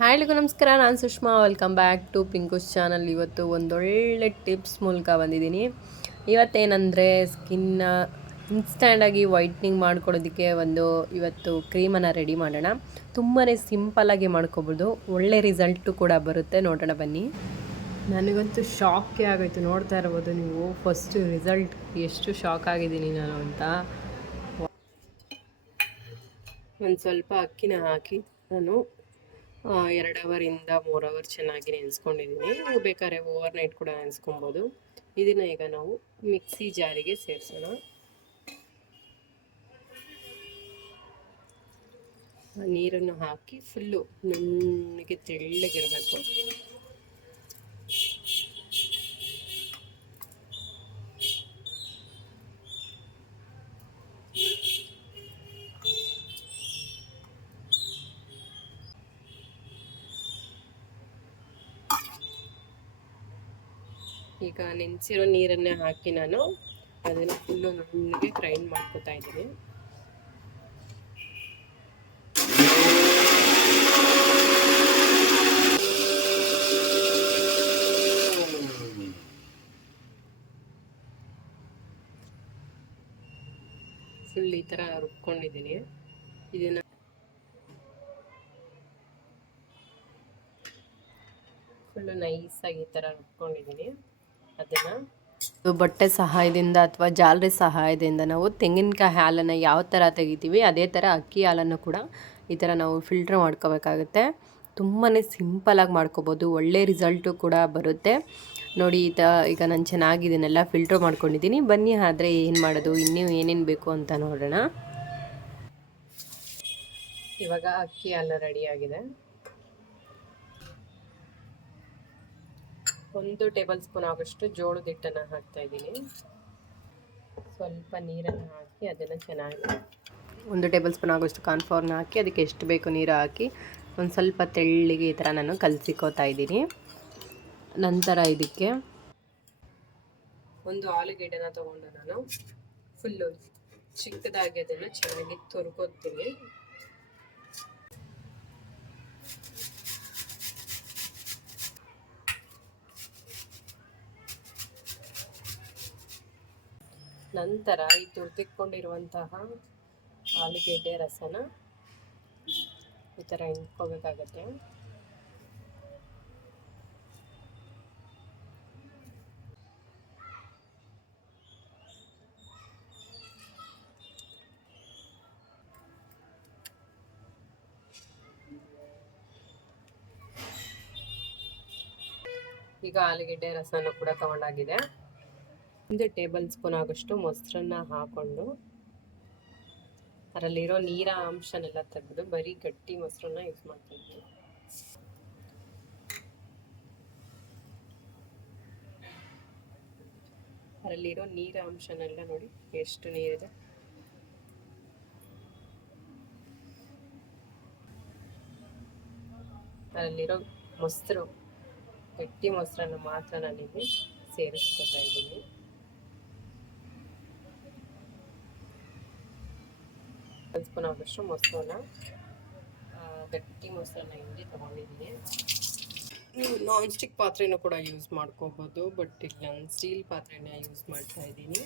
Hi ಎಲ್ರಿಗೂ ನಮಸ್ಕಾರ, ನಾನು Sushma. Welcome back to Pinku's channel. ಇವತ್ತು ಒಂದೊಳ್ಳೆ ಟಿಪ್ಸ್ ಮೂಲಕ ಬಂದಿದ್ದೀನಿ. ಇವತ್ತೇನೆಂದರೆ ಸ್ಕಿನ್ನ ಇನ್ಸ್ಟ್ಯಾಂಟಾಗಿ ವೈಟ್ನಿಂಗ್ ಮಾಡ್ಕೊಳ್ಳೋದಕ್ಕೆ ಇವತ್ತು ಕ್ರೀಮನ್ನು ರೆಡಿ ಮಾಡೋಣ. ತುಂಬಾ ಸಿಂಪಲ್ಲಾಗಿ ಮಾಡ್ಕೋಬೋದು, ಒಳ್ಳೆ ರಿಸಲ್ಟು ಕೂಡ ಬರುತ್ತೆ. ನೋಡೋಣ ಬನ್ನಿ. ನನಗಂತೂ ಶಾಕೇ ಆಗೋಯ್ತು. ನೋಡ್ತಾ ಇರ್ಬೋದು ನೀವು ಫಸ್ಟ್ ರಿಸಲ್ಟ್ ಎಷ್ಟು ಶಾಕ್ ಆಗಿದ್ದೀನಿ ನಾನು ಅಂತ. ಒಂದು ಸ್ವಲ್ಪ ಅಕ್ಕಿನ ಹಾಕಿ ನಾನು 2 ಅವರಿಂದ 3 ಅವರ್ ಚೆನ್ನಾಗಿ ನೆನೆಸ್ಕೊಂಡಿದ್ದೀನಿ. ನೀವು ಬೇಕಾದ್ರೆ ಓವರ್ ನೈಟ್ ಕೂಡ ನೆನೆಸ್ಕೊಬೋದು. ಇದನ್ನು ಈಗ ನಾವು ಮಿಕ್ಸಿ ಜಾರಿಗೆ ಸೇರಿಸೋಣ. ನೀರನ್ನು ಹಾಕಿ ಫುಲ್ಲು ನುಣ್ಣಗೆ ತೆಳ್ಳಗಿರಬೇಕು. ಈಗ ನೆನೆಸಿರೋ ನೀರನ್ನೇ ಹಾಕಿ ನಾನು ಅದನ್ನು ಫುಲ್ಲು ನುಣ್ಣಗೆ ಗ್ರೈಂಡ್ ಮಾಡ್ಕೊತಾ ಇದ್ದೀನಿ. ಫುಲ್ ಈ ಥರ ರುಬ್ಕೊಂಡಿದ್ದೀನಿ. ಇದನ್ನು ಫುಲ್ಲು ನೈಸಾಗಿ ಈ ಥರ ರುಬ್ಕೊಂಡಿದ್ದೀನಿ. ಅದನ್ನು ಬಟ್ಟೆ ಸಹಾಯದಿಂದ ಅಥವಾ ಜಾಲರಿ ಸಹಾಯದಿಂದ ನಾವು ತೆಂಗಿನಕಾಯಿ ಹಾಲನ್ನು ಯಾವ ಥರ ತೆಗಿತೀವಿ ಅದೇ ಥರ ಅಕ್ಕಿ ಹಾಲನ್ನು ಕೂಡ ಈ ಥರ ನಾವು ಫಿಲ್ಟ್ರ್ ಮಾಡ್ಕೋಬೇಕಾಗುತ್ತೆ. ತುಂಬಾ ಸಿಂಪಲಾಗಿ ಮಾಡ್ಕೋಬೋದು, ಒಳ್ಳೆ ರಿಸಲ್ಟು ಕೂಡ ಬರುತ್ತೆ. ನೋಡಿ ಈಗ ನಾನು ಚೆನ್ನಾಗಿ ಇದನ್ನೆಲ್ಲ ಫಿಲ್ಟ್ರ್ ಮಾಡ್ಕೊಂಡಿದ್ದೀನಿ. ಬನ್ನಿ ಆದರೆ ಏನು ಮಾಡೋದು, ಇನ್ನೂ ಏನೇನು ಬೇಕು ಅಂತ ನೋಡೋಣ. ಇವಾಗ ಅಕ್ಕಿ ಹಾಲು ರೆಡಿಯಾಗಿದೆ. 1 ಟೇಬಲ್ ಸ್ಪೂನ್ ಆಗೋಷ್ಟು ಜೋಳದ ಹಿಟ್ಟನ್ನು ಹಾಕ್ತಾ ಇದ್ದೀನಿ. ಸ್ವಲ್ಪ ನೀರನ್ನು ಹಾಕಿ ಅದನ್ನು ಚೆನ್ನಾಗಿ 1 ಟೇಬಲ್ ಸ್ಪೂನ್ ಆಗೋಷ್ಟು ಕಾರ್ನ್ಫ್ಲೋರ್ನ ಹಾಕಿ ಅದಕ್ಕೆ ಎಷ್ಟು ಬೇಕು ನೀರು ಹಾಕಿ ಒಂದು ಸ್ವಲ್ಪ ತೆಳ್ಳಗೆ ಈ ಥರ ನಾನು ಕಲಸಿಕೋತಾ ಇದ್ದೀನಿ. ನಂತರ ಇದಕ್ಕೆ ಒಂದು ಆಲೂಗೆಡ್ಡೆನ ತೊಗೊಂಡು ನಾನು ಫುಲ್ಲು ಚಿಕ್ಕದಾಗಿ ಅದನ್ನು ಚೆನ್ನಾಗಿ ತುರ್ಕೋತೀನಿ. ನಂತರ ಈ ತುರ್ದಿಟ್ಕೊಂಡಿರುವಂತಹ ಆಲೂಗೆಡ್ಡೆ ರಸನ ಈ ಥರ ಹಿಂಡ್ಕೋಬೇಕಾಗತ್ತೆ. ಈಗ ಆಲೂಗೆಡ್ಡೆ ರಸನ ಕೂಡ ತಗೊಂಡಾಗಿದೆ. 1 ಟೇಬಲ್ ಸ್ಪೂನ್ ಆಗೋಷ್ಟು ಮೊಸರನ್ನ ಹಾಕ್ಕೊಂಡು ಅದರಲ್ಲಿರೋ ನೀರ ಅಂಶನೆಲ್ಲ ತೆಗೆದು ಬರೀ ಗಟ್ಟಿ ಮೊಸರನ್ನ ಯೂಸ್ ಮಾಡ್ತಿದ್ವಿ. ಅದರಲ್ಲಿರೋ ನೀರ ಅಂಶನೆಲ್ಲ ನೋಡಿ ಎಷ್ಟು ನೀರಿದೆ. ಅದರಲ್ಲಿರೋ ಮೊಸರು, ಗಟ್ಟಿ ಮೊಸರನ್ನು ಮಾತ್ರ ನಾನಿಲ್ಲಿ ಸೇರಿಸ್ಕೊತಾ ಇದ್ದೀನಿ. ಒಂದು ಸ್ಪೂನ್ ಆಗೋಷ್ಟು ಮೊಸರನ್ನ, ಗಟ್ಟಿ ಮೊಸರನ್ನ ಹಿಂಡಿ ತೊಗೊಂಡಿದ್ದೀನಿ. ನೀವು ನಾನ್ ಸ್ಟಿಕ್ ಪಾತ್ರೆನೂ ಕೂಡ ಯೂಸ್ ಮಾಡ್ಕೋಬೋದು, ಬಟ್ ಇಲ್ಲಿ ನಾನು ಸ್ಟೀಲ್ ಪಾತ್ರೆನ ಯೂಸ್ ಮಾಡ್ತಾ ಇದ್ದೀನಿ.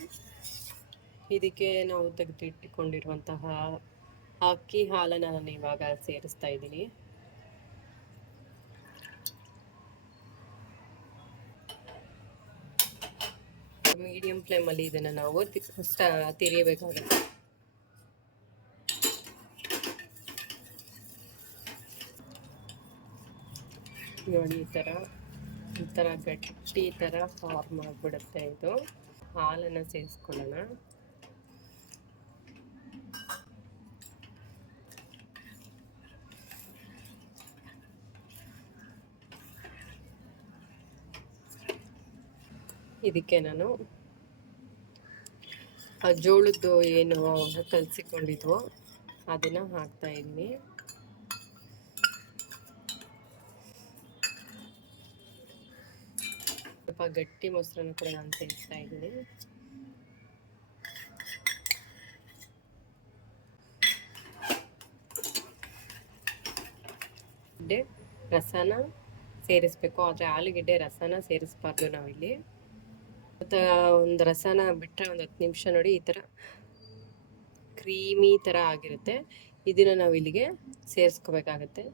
ಇದಕ್ಕೆ ನಾವು ತೆಗೆದಿಟ್ಟುಕೊಂಡಿರುವಂತಹ ಅಕ್ಕಿ ಹಾಲನ್ನು ನಾನು ಇವಾಗ ಸೇರಿಸ್ತಾ ಇದ್ದೀನಿ. ಮೀಡಿಯಂ ಫ್ಲೇಮಲ್ಲಿ ಇದನ್ನು ನಾವು ತಿರಿಯಬೇಕಾಗುತ್ತೆ. ನೋಡಿ ಈ ಥರ ಗಟ್ಟಿ ಥರ ಫಾರ್ಮ್ ಆಗಿಬಿಡುತ್ತೆ. ಇದು ಹಾಲನ್ನು ಸೇರಿಸ್ಕೊಳ್ಳೋಣ. ಇದಕ್ಕೆ ನಾನು ಆ ಜೋಳದ್ದು ಏನು ಕಲಸಿಕೊಂಡಿದ್ವೋ ಅದನ್ನು ಹಾಕ್ತಾ ಇದ್ದೀನಿ. ಸ್ವಲ್ಪ ಗಟ್ಟಿ ಮೊಸರನ್ನು ಕೂಡ ನಾನು ಸೇರಿಸ್ತಾ ಇದ್ದೀನಿ. ರಸನ ಸೇರಿಸ್ಬೇಕು. ಆದರೆ ಆಲೂಗೆಡ್ಡೆ ರಸನ ಸೇರಿಸ್ಬಾರ್ದು ನಾವಿಲ್ಲಿ. ಮತ್ತು ಒಂದು ರಸನ ಬಿಟ್ಟರೆ ಒಂದು 10 ನಿಮಿಷ ನೋಡಿ ಈ ಥರ ಕ್ರೀಮಿ ಥರ ಆಗಿರುತ್ತೆ. ಇದನ್ನು ನಾವು ಇಲ್ಲಿಗೆ ಸೇರಿಸ್ಕೋಬೇಕಾಗತ್ತೆ.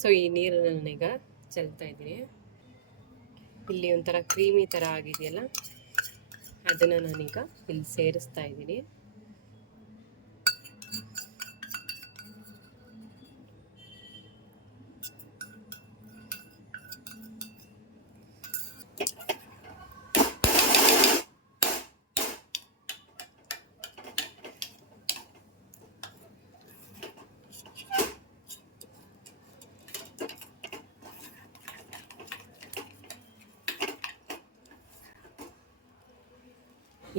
ಸೊ ಈ ನೀರನ್ನು ನಾನೀಗ ಚೆಲ್ತಾ ಇದ್ದೀನಿ. ಇಲ್ಲಿ ಒಂಥರ ಕ್ರೀಮಿ ಥರ ಆಗಿದೆಯಲ್ಲ, ಅದನ್ನು ನಾನೀಗ ಇಲ್ಲಿ ಸೇರಿಸ್ತಾ ಇದ್ದೀನಿ.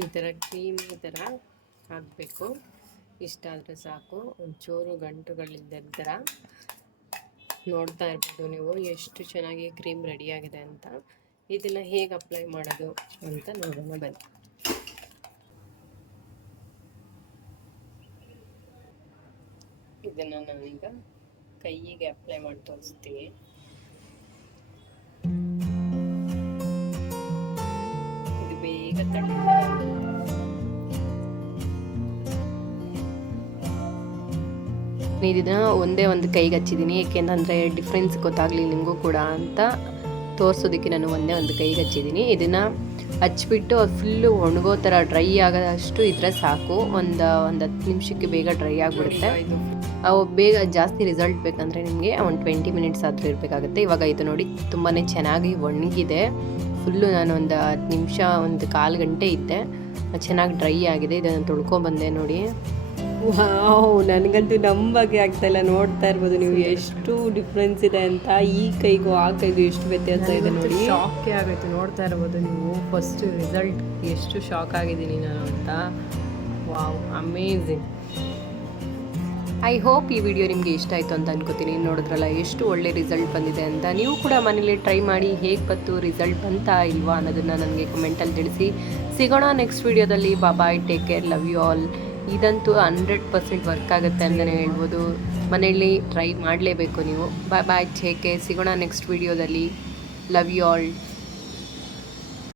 ಈ ಥರ ಕ್ರೀಮಿ ಥರ ಹಾಕಬೇಕು. ಇಷ್ಟಾದರೆ ಸಾಕು. ಒಂಚೂರು ಗಂಟುಗಳಿಲ್ಲದ ಥರ ನೋಡ್ತಾ ಇರ್ಬೋದು ನೀವು ಎಷ್ಟು ಚೆನ್ನಾಗಿ ಕ್ರೀಮ್ ರೆಡಿಯಾಗಿದೆ ಅಂತ. ಇದನ್ನು ಹೇಗೆ ಅಪ್ಲೈ ಮಾಡೋದು ಅಂತ ನೋಡೋಣ ಬನ್ನಿ. ಇದನ್ನು ನಾನೀಗ ಕೈಯಿಗೆ ಅಪ್ಲೈ ಮಾಡಿ ತೋರಿಸ್ತೀನಿ. ಇದು ಬೇಗ ಇದನ್ನ ಒಂದೇ ಒಂದು ಕೈಗೆ ಹಚ್ಚಿದ್ದೀನಿ, ಏಕೆಂದರೆ ಡಿಫ್ರೆನ್ಸ್ ಗೊತ್ತಾಗಲಿ ನಿಮಗೂ ಕೂಡ ಅಂತ ತೋರಿಸೋದಕ್ಕೆ ನಾನು ಒಂದೇ ಒಂದು ಕೈಗೆ ಹಚ್ಚಿದ್ದೀನಿ. ಇದನ್ನು ಹಚ್ಬಿಟ್ಟು ಫುಲ್ಲು ಒಣಗೋ ಥರ ಡ್ರೈ ಆಗೋದಷ್ಟು ಇದ್ರೆ ಸಾಕು. ಒಂದು 10 ನಿಮಿಷಕ್ಕೆ ಬೇಗ ಡ್ರೈ ಆಗಿಬಿಡುತ್ತೆ. ಅವು ಬೇಗ ಜಾಸ್ತಿ ರಿಸಲ್ಟ್ ಬೇಕಂದರೆ ನಿಮಗೆ ಒಂದು 20 ಮಿನಿಟ್ಸ್ ಆದರೂ ಇರಬೇಕಾಗುತ್ತೆ. ಇವಾಗ ಇದು ನೋಡಿ ತುಂಬಾ ಚೆನ್ನಾಗಿ ಒಣಗಿದೆ. ಫುಲ್ಲು ನಾನು ಒಂದು 10 ನಿಮಿಷ, ಒಂದು 1/4 ಗಂಟೆ ಇದ್ದೆ. ಚೆನ್ನಾಗಿ ಡ್ರೈ ಆಗಿದೆ. ಇದನ್ನು ತೊಳ್ಕೊಬಂದೆ ನೋಡಿ. ವಾವ್, ನನಗಂತೂ ನಂಬಕ್ಕೆ ಆಗ್ತಾಯಿಲ್ಲ. ನೋಡ್ತಾ ಇರ್ಬೋದು ನೀವು ಎಷ್ಟು ಡಿಫ್ರೆನ್ಸ್ ಇದೆ ಅಂತ. ಈ ಕೈಗೂ ಆ ಕೈಗೂ ಎಷ್ಟು ವ್ಯತ್ಯಾಸ ಇದೆ ನೋಡಿ. ಶಾಕೇ ಆಗುತ್ತೆ. ನೋಡ್ತಾ ಇರ್ಬೋದು ನೀವು ಫಸ್ಟ್ ರಿಸಲ್ಟ್ ಎಷ್ಟು ಶಾಕ್ ಆಗಿದ್ದೀನಿ ನಾನು ಅಂತ. Wow, amazing. ಐ ಹೋಪ್ ಈ ವಿಡಿಯೋ ನಿಮಗೆ ಇಷ್ಟ ಆಯಿತು ಅಂತ ಅನ್ಕೋತೀನಿ. ನೋಡಿದ್ರಲ್ಲ ಎಷ್ಟು ಒಳ್ಳೆ ರಿಸಲ್ಟ್ ಬಂದಿದೆ ಅಂತ. ನೀವು ಕೂಡ ಮನೇಲಿ ಟ್ರೈ ಮಾಡಿ ಹೇಗೆ ಬಂತು, ರಿಸಲ್ಟ್ ಬಂತಾ ಇಲ್ವಾ ಅನ್ನೋದನ್ನು ನನಗೆ ಕಮೆಂಟಲ್ಲಿ ತಿಳಿಸಿ. ಸಿಗೋಣ ನೆಕ್ಸ್ಟ್ ವಿಡಿಯೋದಲ್ಲಿ. Bye, take care, love you all. ಇದಂತೂ 100% ವರ್ಕ್ ಆಗುತ್ತೆ ಅಂತಲೇ ಹೇಳ್ಬೋದು. ಮನೆಯಲ್ಲಿ ಟ್ರೈ ಮಾಡಲೇಬೇಕು ನೀವು. Bye, take care. ಸಿಗೋಣ ನೆಕ್ಸ್ಟ್ ವಿಡಿಯೋದಲ್ಲಿ. Love you all.